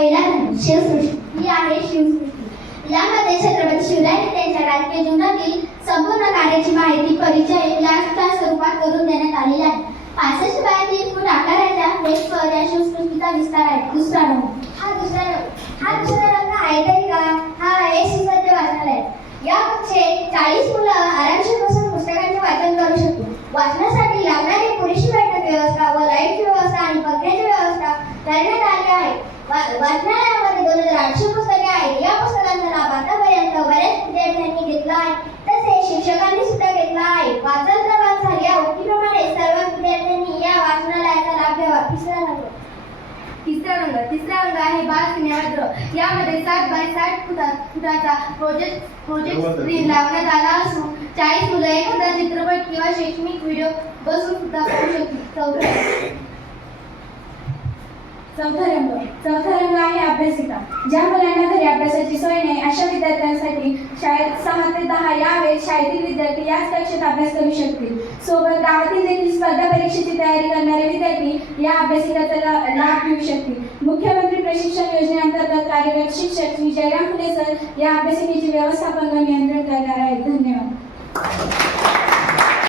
पहिला शिवसृष्टी. ही आहे शिवसृष्टी. यामध्ये छत्रपती शिवराय त्यांच्या राजकीय जीवनातील संपूर्ण कार्याची माहिती परिचय या स्वरूपात करून देण्यात आलेली आहे. पासष्ट बायातील फूट आकाराच्या वेस्पर या शिवसृष्टीचा विस्तार आहे. दुसरा रंग. हा दुसरा रंग. हा दुसरा रंग आहे तरी का हा आहे सुसज्ज वाचनालय. या कक्षेत चाळीस मुलं आरामशीर बसून पुस्तकांचे वाचन करू शकतो वाचनासाठी लागणारी पुरेशी बैठक व्यवस्था व लाइट व्यवस्था करण्यात आली आहे. वाचनालयामध्ये दोन हजार आठशे पुस्तके आहेत. या पुस्तकांचा लाभ आतापर्यंत बऱ्याच विद्यार्थ्यांनी घेतला आहे. तसेच शिक्षकांनी सुद्धा घेतला आहे. वाचन झाली या उक्तीप्रमाणे सर्व विद्यार्थ्यांनी या वाचनालयाचा लाभ घ्यावा. तिसरा रंग तिसरा रंग तिसरा रंग आहे बाल सिनेमागृह यामध्ये सात बाय साठ फुटा फुटाचा प्रोजेक्ट प्रोजेक्ट स्क्रीन लावण्यात आला असून चाळीस मुलं एखादा चित्रपट किंवा शैक्षणिक व्हिडिओ बसून सुद्धा पाहू शकतील. चौथा रंग चौथा रंग आहे अभ्यासिका. ज्या मुलांना घरी अभ्यासाची सोय नाही अशा विद्यार्थ्यांसाठी शाळेत सहा ते दहा या वेळेत शाळेतील विद्यार्थी याच कक्षेत अभ्यास करू शकतील. सोबत गावातील देखील स्पर्धा परीक्षेची तयारी करणारे विद्यार्थी या अभ्यासिकाचा लाभ घेऊ शकतील. मुख्यमंत्री प्रशिक्षण योजनेअंतर्गत कार्यरत शिक्षक श्री जयराम फुले सर या अभ्यासिकेचे व्यवस्थापन व नियंत्रण करणार आहेत.